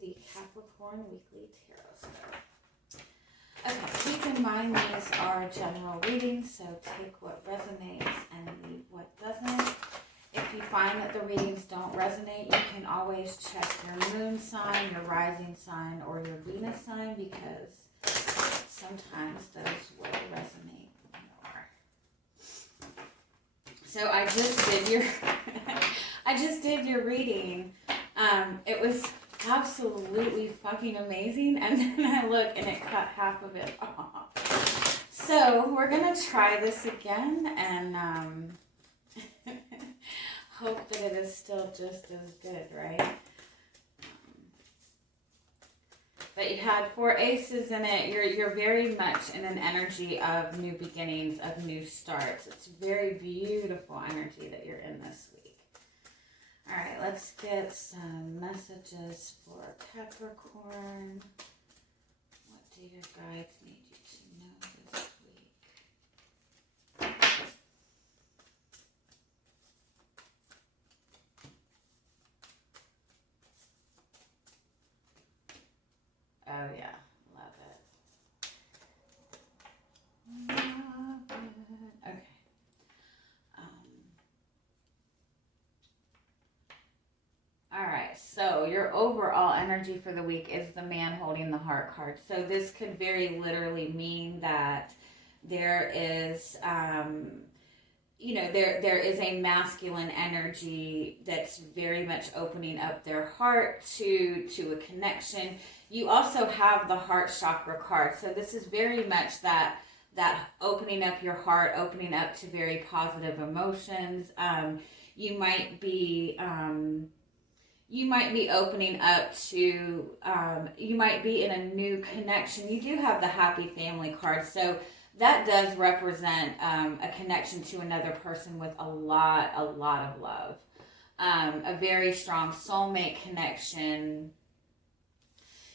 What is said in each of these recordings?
the Capricorn Weekly Tarotscope. Okay, keep in mind these are general readings, so take what resonates and leave what doesn't. If you find that the readings don't resonate, you can always check your moon sign, your rising sign, or your Venus sign, because sometimes those will resonate more. So I just did your your reading. It was absolutely fucking amazing, and then I look and it cut half of it off. So we're gonna try this again and hope that it is still just as good, right? But you had 4 aces in it. You're very much in an energy of new beginnings, of new starts. It's very beautiful energy that you're in this week. All right, let's get some messages for Capricorn. What do your guides need you to know this week? Oh yeah, love it. Love it. Okay. All right, so your overall energy for the week is the man holding the heart card. So this could very literally mean that there is, there is a masculine energy that's very much opening up their heart to a connection. You also have the heart chakra card. So this is very much that opening up your heart, opening up to very positive emotions. You might be opening up to, you might be in a new connection. You do have the happy family card. So that does represent a connection to another person with a lot of love. A very strong soulmate connection.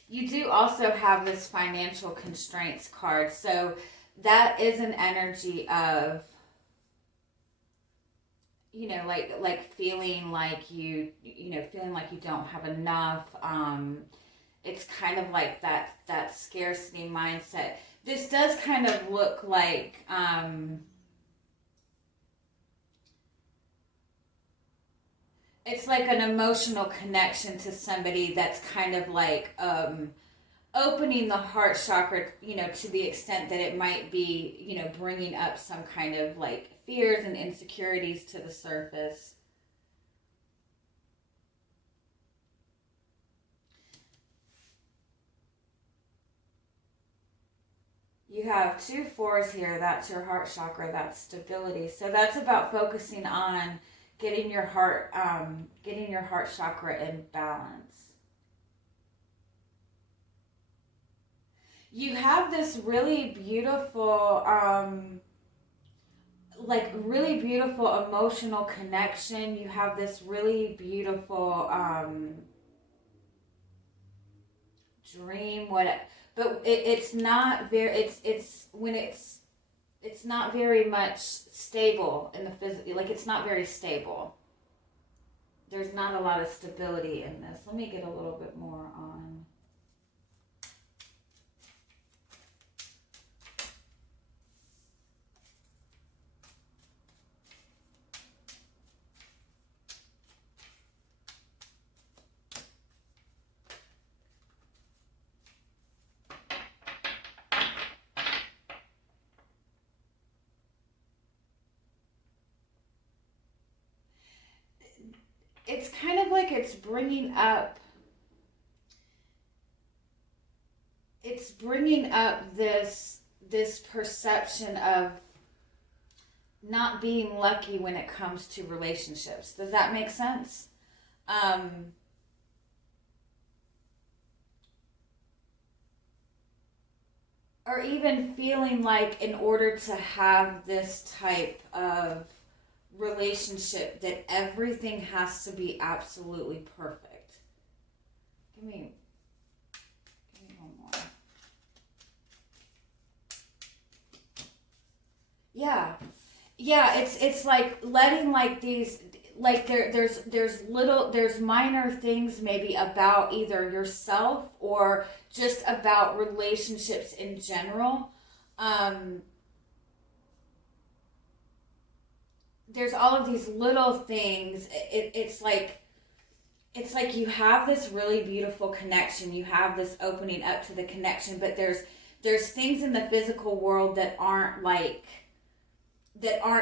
You do also have this financial constraints card. So that is an energy of, like feeling like feeling like you don't have enough. It's kind of like that scarcity mindset. This does kind of look like, it's like an emotional connection to somebody that's kind of like, opening the heart chakra, to the extent that it might be, bringing up some kind of like fears and insecurities to the surface. You have 2 4s here. That's your heart chakra. That's stability. So that's about focusing on getting your heart chakra in balance. You have this really beautiful, really beautiful emotional connection. You have this really beautiful dream. But it's not very. It's not very much stable in the physical. Like, it's not very stable. There's not a lot of stability in this. Let me get a little bit more on. It's kind of like it's bringing up this perception of not being lucky when it comes to relationships. Does that make sense? Or even feeling like in order to have this type of relationship that everything has to be absolutely perfect. Give me one more. Yeah, it's like letting like these like there's minor things maybe about either yourself or just about relationships in general. There's all of these little things. It's like you have this really beautiful connection. You have this opening up to the connection, but there's things in the physical world that aren't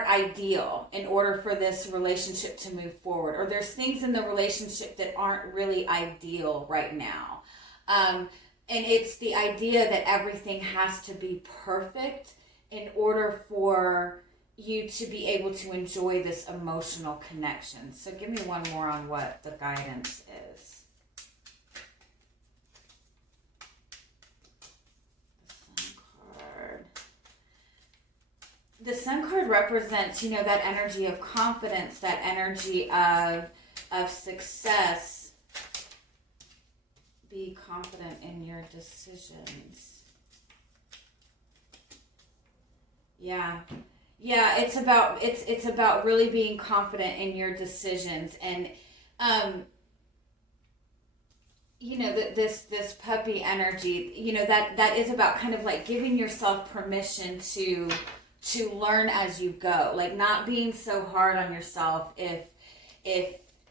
ideal in order for this relationship to move forward. Or there's things in the relationship that aren't really ideal right now. And it's the idea that everything has to be perfect in order for you to be able to enjoy this emotional connection. So give me one more on what the guidance is. The Sun card. The Sun card represents, that energy of confidence, that energy of success. Be confident in your decisions. Yeah. Yeah, it's about really being confident in your decisions, and this puppy energy, that is about kind of like giving yourself permission to learn as you go, like not being so hard on yourself if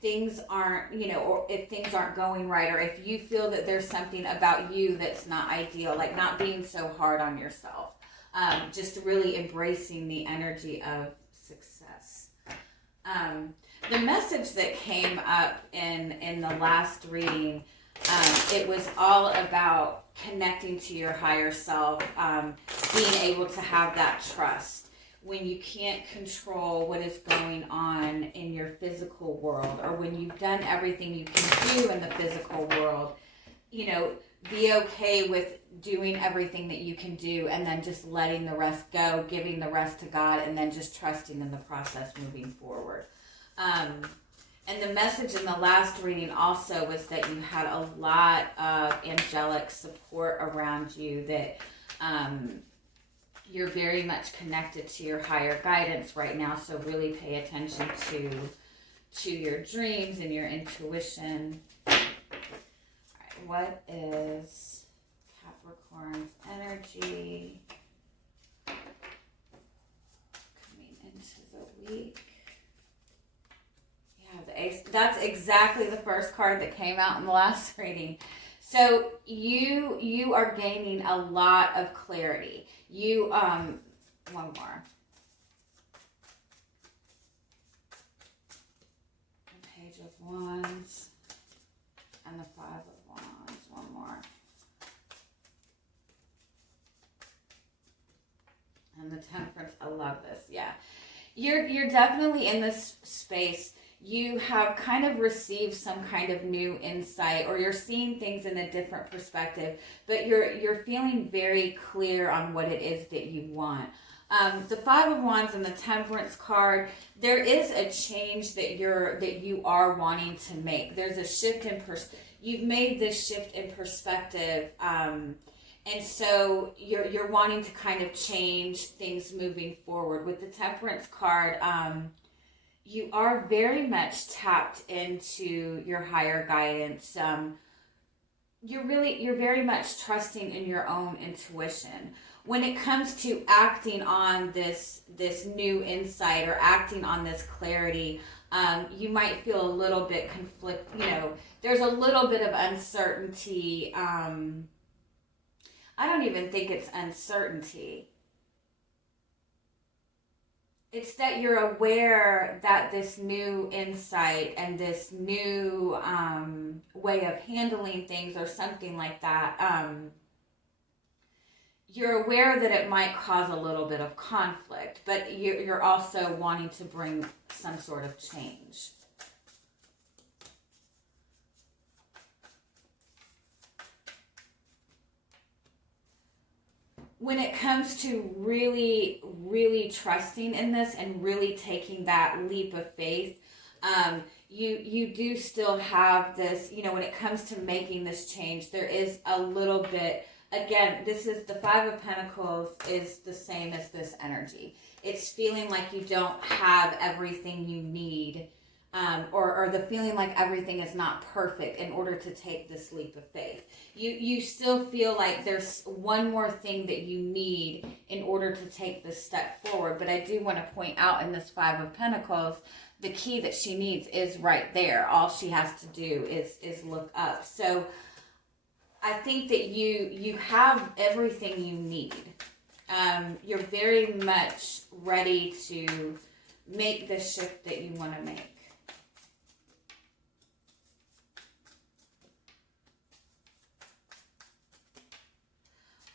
things aren't, or if things aren't going right, or if you feel that there's something about you that's not ideal, like not being so hard on yourself. Just really embracing the energy of success. The message that came up in the last reading, it was all about connecting to your higher self, being able to have that trust when you can't control what is going on in your physical world, or when you've done everything you can do in the physical world. Be okay with doing everything that you can do and then just letting the rest go, giving the rest to God, and then just trusting in the process moving forward. And the message in the last reading also was that you had a lot of angelic support around you, that you're very much connected to your higher guidance right now. So really pay attention to your dreams and your intuition. What is Capricorn's energy coming into the week? Yeah, the Ace. That's exactly the first card that came out in the last reading. So you are gaining a lot of clarity. One more. The Page of Wands and the Five of Wands. One more. And the Temperance. I love this. Yeah. You're definitely in this space. You have kind of received some kind of new insight, or you're seeing things in a different perspective, but you're feeling very clear on what it is that you want. The Five of Wands and the Temperance card, there is a change that you are wanting to make. There's a shift in you've made this shift in perspective, and so you're wanting to kind of change things moving forward. With the Temperance card, you are very much tapped into your higher guidance. You're very much trusting in your own intuition. When it comes to acting on this new insight or acting on this clarity, you might feel a little bit there's a little bit of uncertainty. I don't even think it's uncertainty. It's that you're aware that this new insight and this new way of handling things, or something like that, you're aware that it might cause a little bit of conflict, but you're also wanting to bring some sort of change. When it comes to really, really trusting in this and really taking that leap of faith, you do still have this, when it comes to making this change, there is a little bit, again, this is the Five of Pentacles is the same as this energy. It's feeling like you don't have everything you need or the feeling like everything is not perfect in order to take this leap of faith. You still feel like there's one more thing that you need in order to take this step forward. But I do want to point out in this Five of Pentacles, the key that she needs is right there. All she has to do is look up. So I think that you have everything you need. You're very much ready to make the shift that you want to make.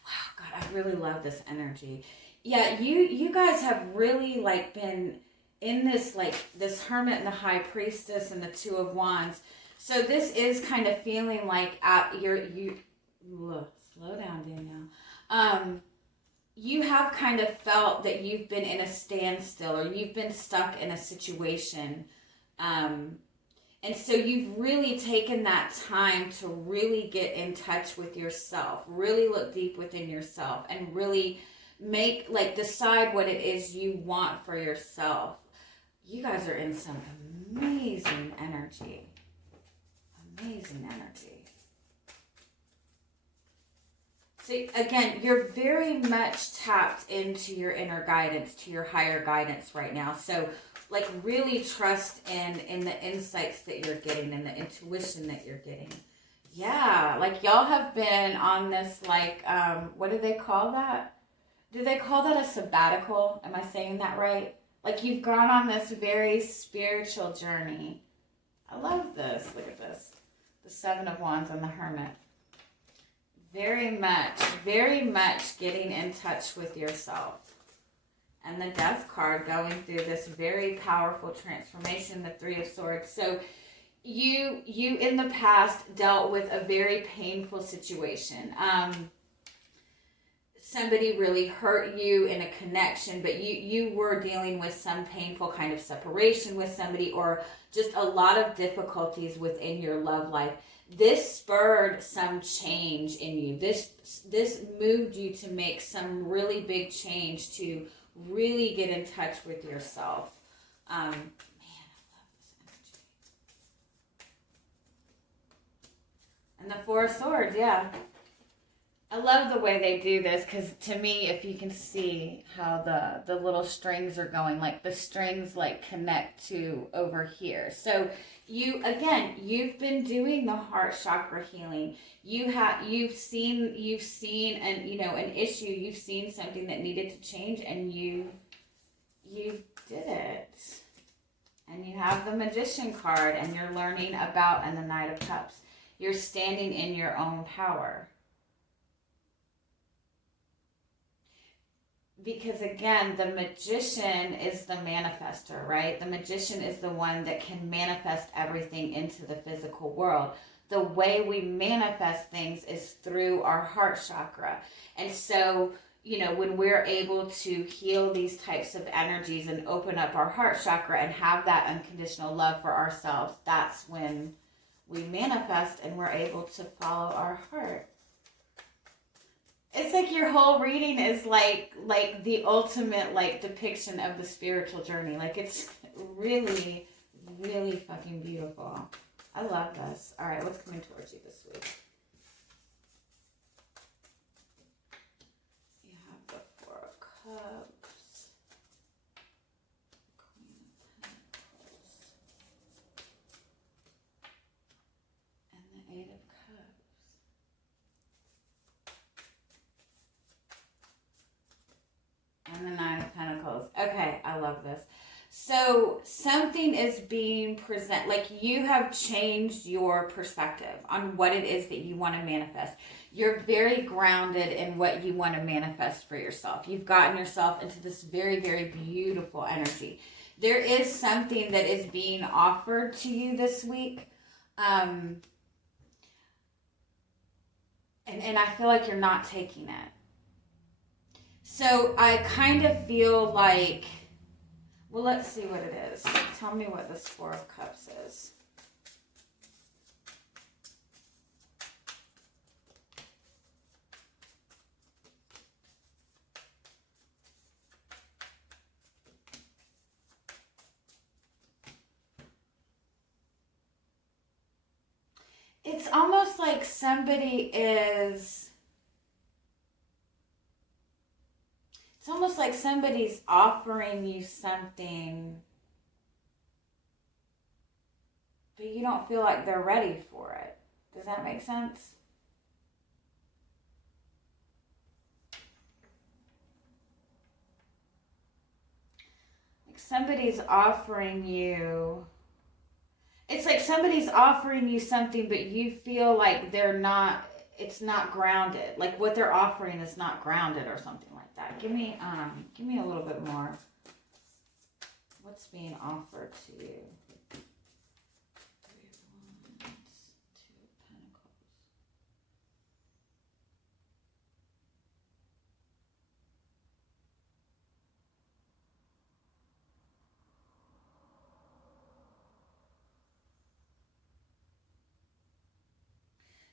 Wow, God, I really love this energy. Yeah, you guys have really like been in this like this Hermit and the High Priestess and the Two of Wands. So this is kind of feeling like slow down, Danielle. You have kind of felt that you've been in a standstill, or you've been stuck in a situation. And so you've really taken that time to really get in touch with yourself, really look deep within yourself, and really decide what it is you want for yourself. You guys are in some amazing energy. Amazing energy. See, again, you're very much tapped into your inner guidance, to your higher guidance right now. So, like, really trust in the insights that you're getting and the intuition that you're getting. Yeah, like, y'all have been on this, like, what do they call that? Do they call that a sabbatical? Am I saying that right? Like, you've gone on this very spiritual journey. I love this. Look at this. The Seven of Wands and the Hermit. Very much getting in touch with yourself. And the Death card going through this very powerful transformation, the Three of Swords. So you in the past dealt with a very painful situation. Somebody really hurt you in a connection, but you were dealing with some painful kind of separation with somebody, or just a lot of difficulties within your love life. This spurred some change in you. This moved you to make some really big change, to really get in touch with yourself. Man, I love this energy. And the Four of Swords, yeah. I love the way they do this, because to me, if you can see how the little strings are going, like the strings like connect to over here. So you've been doing the heart chakra healing. You've seen an issue, you've seen something that needed to change, and you did it. And you have the Magician card, and you're learning about, and the Knight of Cups. You're standing in your own power. Because again, the Magician is the manifester, right? The Magician is the one that can manifest everything into the physical world. The way we manifest things is through our heart chakra. And so, when we're able to heal these types of energies and open up our heart chakra and have that unconditional love for ourselves, that's when we manifest and we're able to follow our heart. It's like your whole reading is like the ultimate like depiction of the spiritual journey. Like, it's really, really fucking beautiful. I love this. All right, what's coming towards you this week? You have the Four of Cups, Queen of Pentacles, and the Eight of Cups. And the Nine of Pentacles. Okay, I love this. So something is being presented, like you have changed your perspective on what it is that you want to manifest. You're very grounded in what you want to manifest for yourself. You've gotten yourself into this very, very beautiful energy. There is something that is being offered to you this week. And I feel like you're not taking it. So I kind of feel like, well, let's see what it is. Tell me what this Four of Cups is. It's almost like somebody is, it's almost like somebody's offering you something, but you don't feel like they're ready for it. Does that make sense? Like somebody's offering you, it's like somebody's offering you something, but you feel like it's not grounded. Like what they're offering is not grounded or something like that. Give me a little bit more. What's being offered to you? Three of Wands, Two of Pentacles.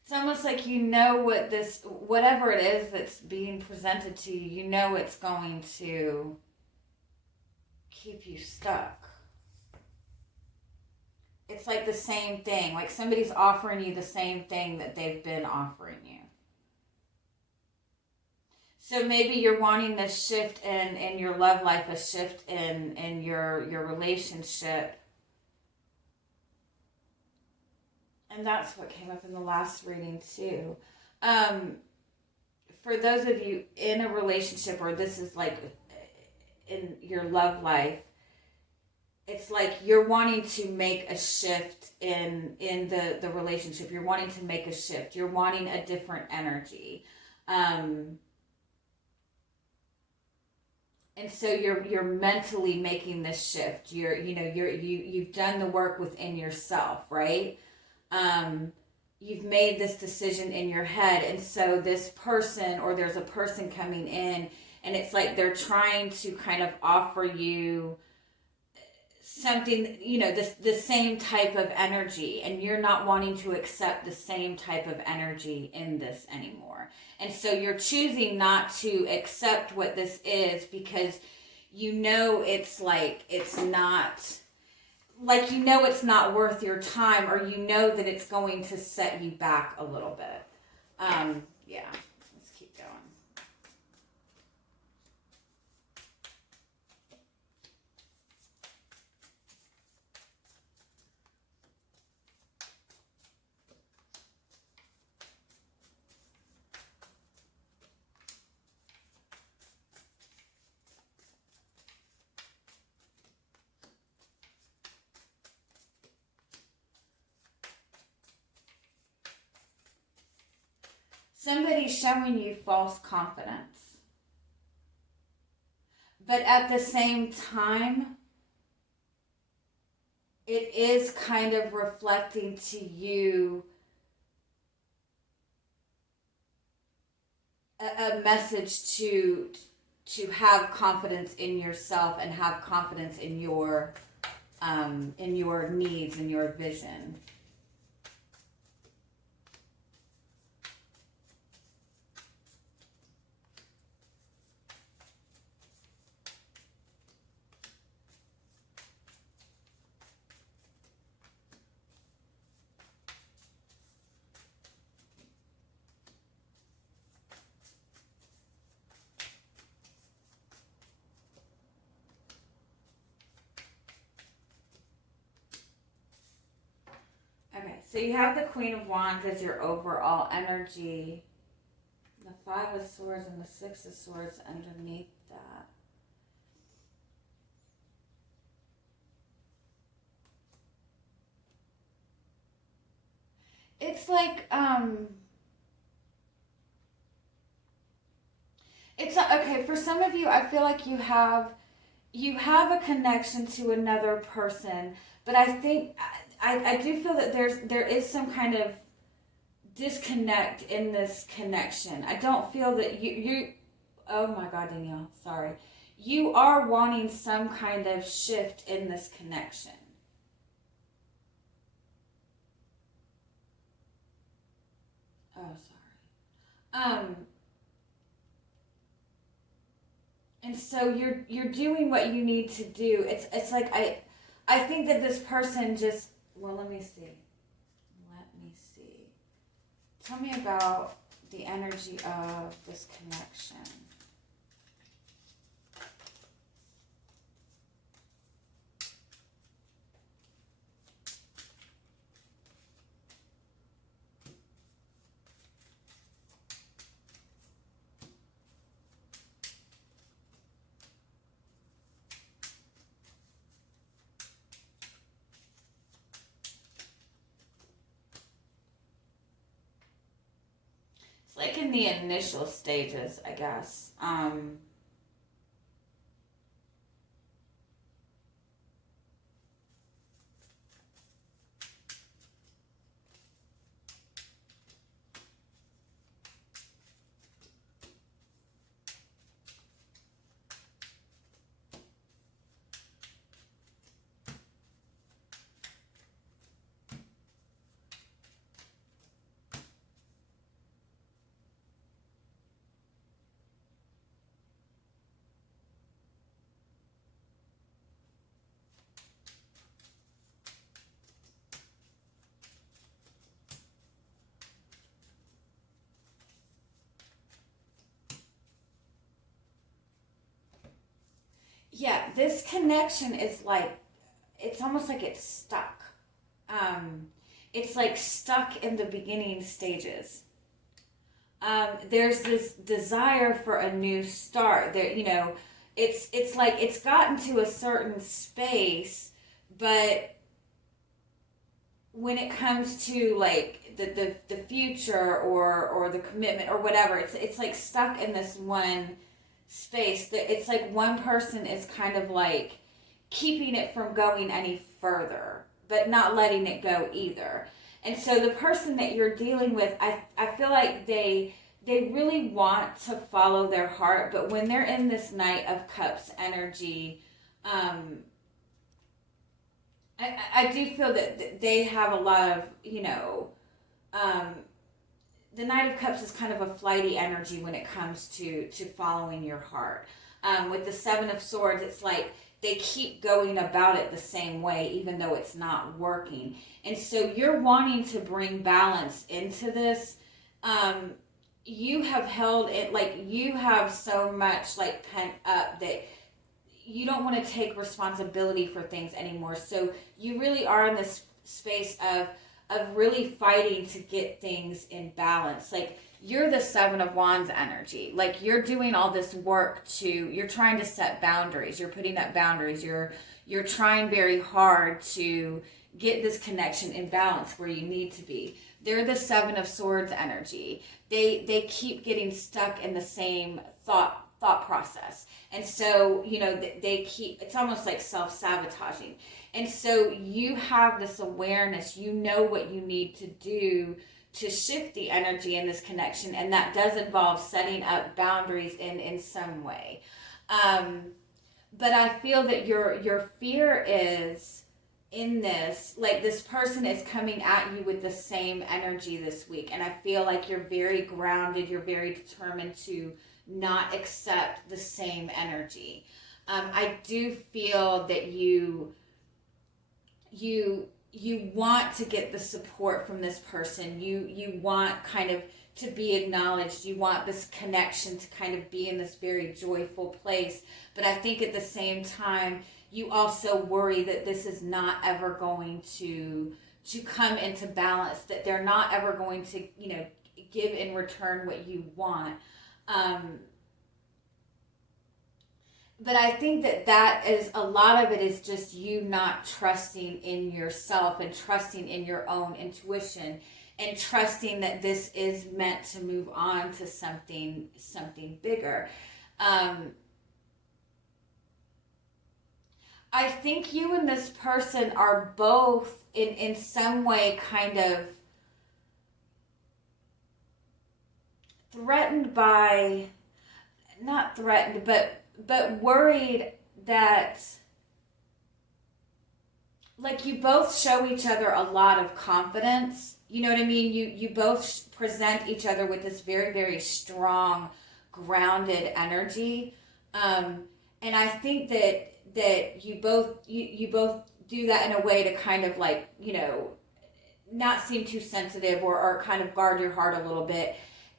It's almost like you know what this, whatever it is that's being presented to you, you know it's going to keep you stuck. It's like the same thing. Like somebody's offering you the same thing that they've been offering you. So maybe you're wanting this shift in your love life, a shift in your relationship. And that's what came up in the last reading too. For those of you in a relationship, or this is like in your love life, it's like you're wanting to make a shift in the relationship. You're wanting to make a shift. You're wanting a different energy. And so you're mentally making this shift. You've done the work within yourself, right? You've made this decision in your head, and so this person, or there's a person coming in, and it's like they're trying to kind of offer you something, the same type of energy, and you're not wanting to accept the same type of energy in this anymore. And so you're choosing not to accept what this is because it's like it's not, like it's not worth your time, or that it's going to set you back a little bit. Yeah, let's keep going. Somebody's showing you false confidence. But at the same time, it is kind of reflecting to you a message to have confidence in yourself and have confidence in your needs and your vision. Okay, so you have the Queen of Wands as your overall energy. The Five of Swords and the Six of Swords underneath that. It's like, it's okay, for some of you, I feel like you have a connection to another person, but I think, I do feel that there is some kind of disconnect in this connection. I don't feel that you oh my God, Danielle, sorry. You are wanting some kind of shift in this connection. Oh, sorry. And so you're doing what you need to do. It's like I think that this person just, well, let me see. Tell me about the energy of this connection. Like in the initial stages, I guess. Yeah, this connection is like, it's almost like it's stuck. Um, it's like stuck in the beginning stages. There's this desire for a new start. There, it's like it's gotten to a certain space, but when it comes to like the future or the commitment or whatever, it's like stuck in this one space. That it's like one person is kind of like keeping it from going any further, but not letting it go either. And so the person that you're dealing with, I feel like they really want to follow their heart, but when they're in this Knight of Cups energy, I do feel that they have a lot of, the Knight of Cups is kind of a flighty energy when it comes to following your heart. With the Seven of Swords, it's like they keep going about it the same way, even though it's not working. And so you're wanting to bring balance into this. You have held it, like you have so much like pent up that you don't want to take responsibility for things anymore. So you really are in this space of really fighting to get things in balance. Like you're the Seven of Wands energy. Like you're doing all this work you're trying to set boundaries. You're putting up boundaries. You're trying very hard to get this connection in balance where you need to be. They're the Seven of Swords energy. They keep getting stuck in the same thought process. And so, they keep, it's almost like self-sabotaging. And so you have this awareness, you know what you need to do to shift the energy in this connection. And that does involve setting up boundaries in some way. But I feel that your fear is in this, like this person is coming at you with the same energy this week. And I feel like you're very grounded, you're very determined to not accept the same energy. I do feel that you want to get the support from this person. You want kind of to be acknowledged. You want this connection to kind of be in this very joyful place. But I think at the same time, you also worry that this is not ever going to come into balance, that they're not ever going to, give in return what you want. But I think that is a lot of it is just you not trusting in yourself and trusting in your own intuition and trusting that this is meant to move on to something bigger. I think you and this person are both in some way kind of threatened by, not threatened, but worried that, like, you both show each other a lot of confidence. You know what I mean? You both present each other with this very, very strong, grounded energy. And I think that you both do that in a way to kind of like, not seem too sensitive, or kind of guard your heart a little bit.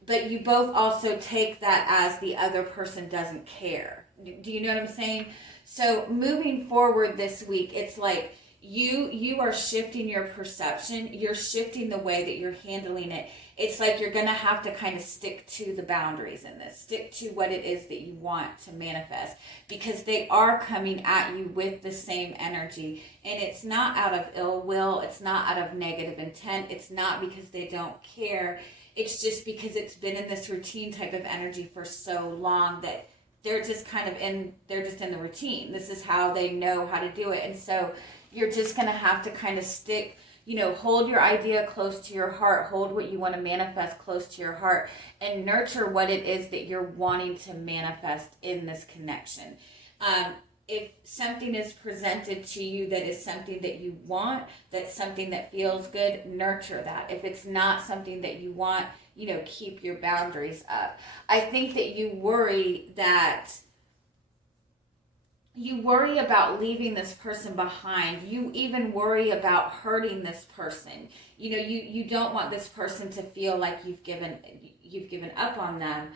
But you both also take that as the other person doesn't care. Do you know what I'm saying? So moving forward this week, it's like you are shifting your perception. You're shifting the way that you're handling it. It's like you're going to have to kind of stick to the boundaries in this. Stick to what it is that you want to manifest, because they are coming at you with the same energy. And it's not out of ill will. It's not out of negative intent. It's not because they don't care. It's just because it's been in this routine type of energy for so long that they're just in the routine. This is how they know how to do it. And so you're just going to have to kind of stick, hold your idea close to your heart, hold what you want to manifest close to your heart, and nurture what it is that you're wanting to manifest in this connection. If something is presented to you that is something that you want, that's something that feels good, nurture that. If it's not something that you want, keep your boundaries up. I think that you worry about leaving this person behind. You even worry about hurting this person. You don't want this person to feel like you've given up on them.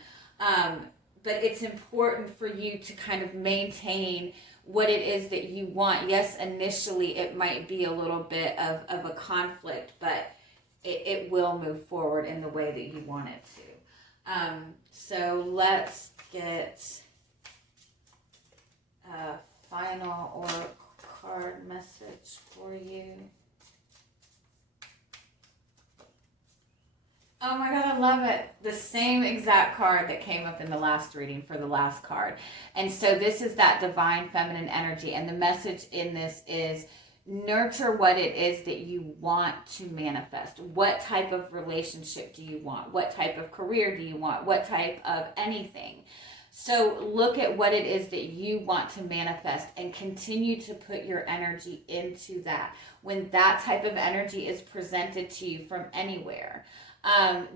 But it's important for you to kind of maintain what it is that you want. Yes, initially it might be a little bit of a conflict, but it will move forward in the way that you want it to. So let's get a final oracle card message for you. Oh my God, I love it. The same exact card that came up in the last reading for the last card. And so this is that divine feminine energy. And the message in this is nurture what it is that you want to manifest. What type of relationship do you want? What type of career do you want? What type of anything? So look at what it is that you want to manifest and continue to put your energy into that. When that type of energy is presented to you from anywhere,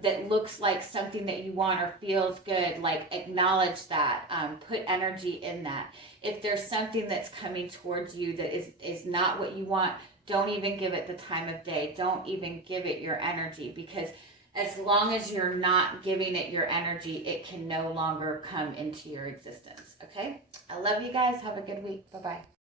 that looks like something that you want or feels good, like acknowledge that, put energy in that. If there's something that's coming towards you that is not what you want, don't even give it the time of day. Don't even give it your energy, because as long as you're not giving it your energy, it can no longer come into your existence. Okay? I love you guys. Have a good week. Bye-bye.